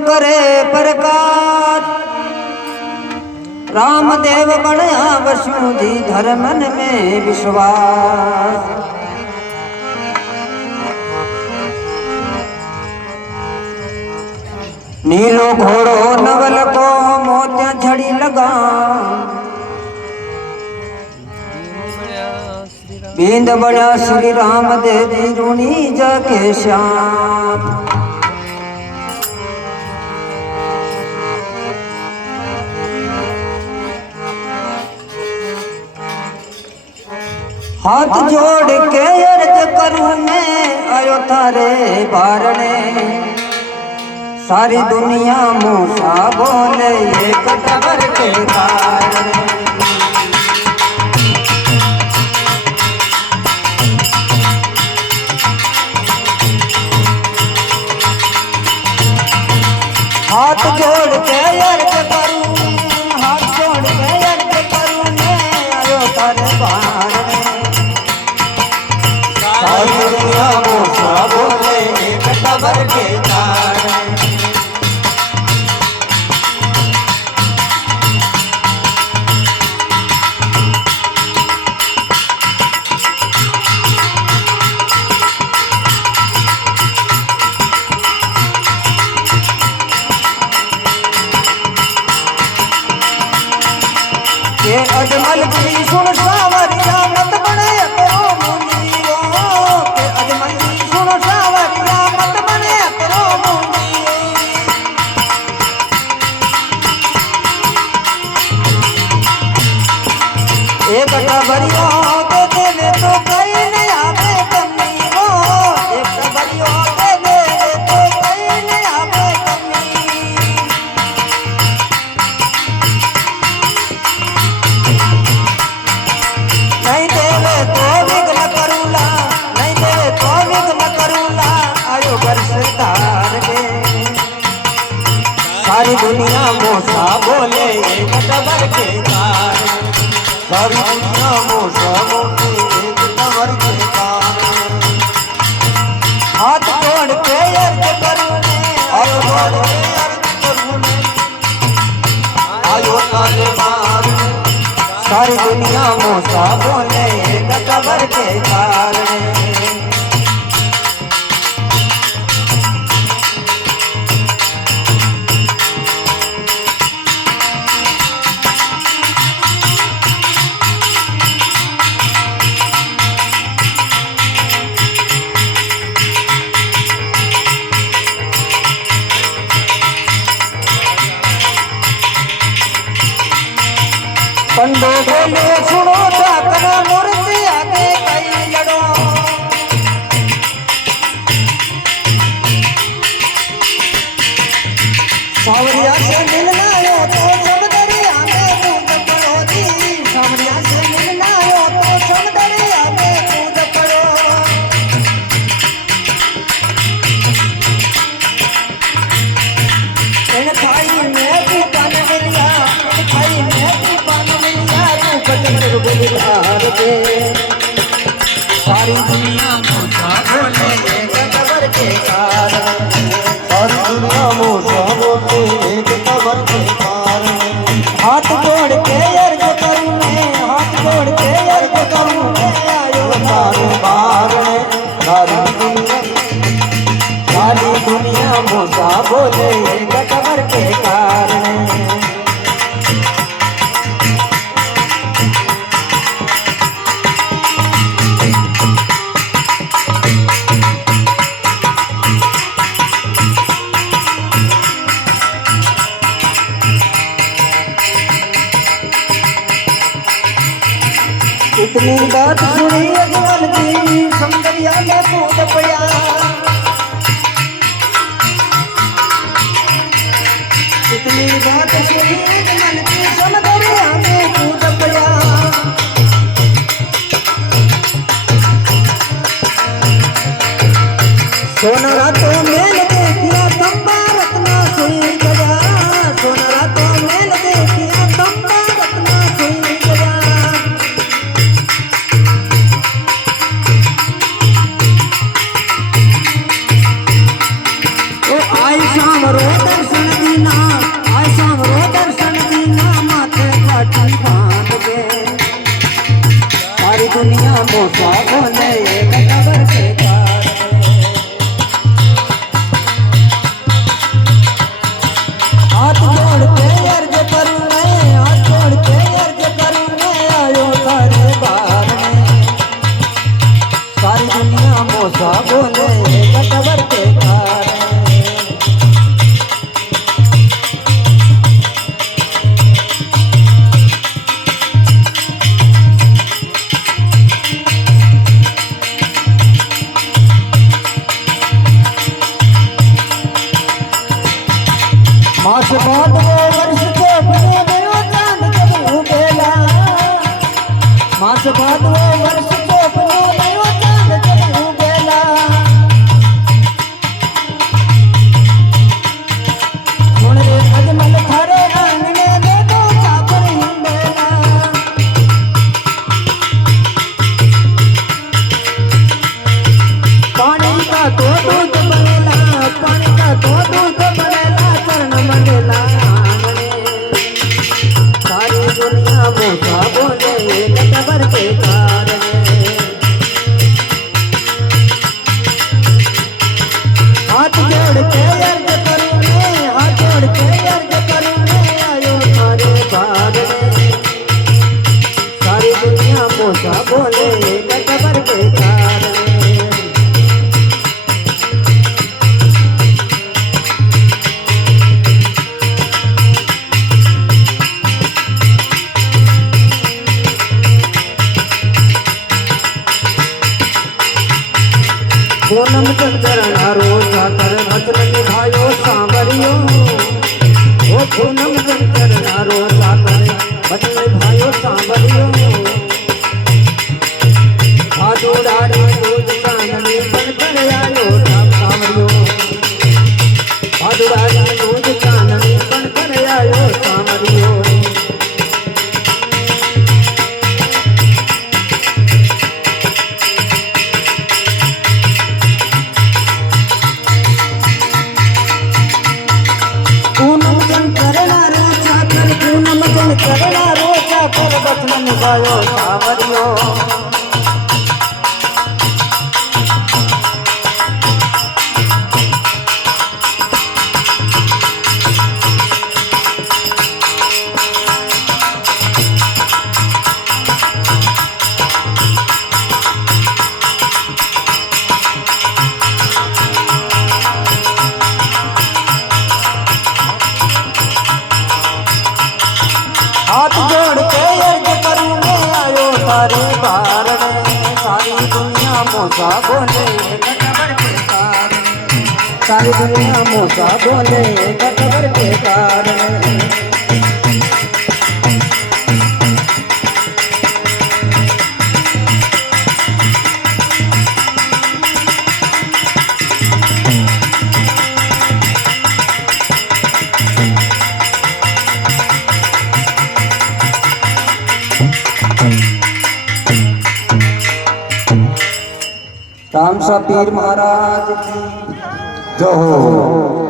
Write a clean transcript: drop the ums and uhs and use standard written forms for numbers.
करे प्रकाश रामदेव बनया वसु जी धर्मन में विश्वास। नीलो घोड़ो नवल को मोतिया झड़ी लगा बींद बड़ा श्री राम दे दी रूणी जाके श्याम। हाथ जोड़ के अर्ज करूं मैं आयो थारे बारणे सारी दुनिया मूसा बोले एक खबर के कारण। हाथ जोड़ के अर्ज करूं हाथ जोड़ के अर्ज करूं मैं आयो थारे बारणे सारी दुनिया मूसा बोले एक खबर के कारण। ये अजमल की सुन सावरिया मत बने करो मुंजीरो के अजमल की सुन सावरिया मत बने करो मुंजीरो। एक टबरियो दे देवे तो कहीं नहीं आवे कमी हो एक टबरियो दे देवे तो कहीं नहीं आवे कमी। नहीं देवे तो विघ्न करूला नहीं देवे तो विघ्न करूला आयो बरसदार के सारी दुनिया मूसा बोले एक खबर के कारण। सारी दुनिया मूसा बोले एक खबर के कारण। हाथ जोड़ के अर्ज करूं आयो जोड़ के अर्ज करूं आयो तारे बार। सारी दुनिया मूसा बोले एक खबर के कारण। पंडो बोले सुनो ठाकरा मूर्ति आगे कई लड़ो सावरिया से मिलना हो तो सब दरिया में कूद पड़ो जी सावरिया से मिलना हो तो सब दरिया में कूद पड़ो। इन खाई में तूफान मिलिया इन खाई में तूफान सारी दुनिया मूसा बोले एक खबर के कारण। सारी दुनिया मूसा बोले एक खबर के कारण। हाथ जोड़ के अर्ज करूं मैं हाथ जोड़ के अर्ज करूं मैं आयो तारे बारणे सारी दुनिया मूसा बोले एक खबर के कारण। इतनी बात सुनी अजमल की समदरिया में कूद पया। इतनी बात सुनी अजमल की समदरिया में कूद पया। सोना तो मेल देखिया तंबा रत्ना सुई गया सोना तो मेल देखिया तंबा रत्ना सुई गया। आई शाम रो दीना आय सांवरो दर्शन दीना माथे घाटी बांध के सारी दुनिया मोसा बोले एक खबर के कार हाथ जोड़ के अर्ज करूं मैं हाथ जोड़ के अर्ज करूं मैं आयो तारे बार में सारी दुनिया मोसा बोले एक खबर के कार मास बाद वो वर्ष को बने देव चांद जब उगेला मास बाद वो वर्ष को बने देव चांद जब उगेला सुन रे अजमल थारे आंगने में दो चाकर हिंडेला पानी का तो दूध बनेला पानी का तो दूध बनेला मंडेला सारी दुनिया मोसा बोले एक खबर के कार हाथ जोड़ के अर्ज करूं मैं हाथ जोड़ के अर्ज करूं मैं आयो तारे बार में सारी दुनिया मोसा बोले एक खबर के कार पूनम चंद्रनारो साकर भजन निभायो सांवरियो ओ पूनम चंद्रनारो साकर भजन निभायो सांवरियो भादुड़ारी दूध चांदनी बन कर आयो सांवरियो भादुड़ारी दूध चांदनी बन कर आयो सांवरियो करना रोचा पर बचन निभायो सांवरियो हाथ जोड़ के अर्ज करूं मैं आयो तारे बार में सारी दुनिया मोसा बोले एक खबर के कार सारी दुनिया मोसा बोले एक खबर के कार राम सा पीर महाराज की जय हो।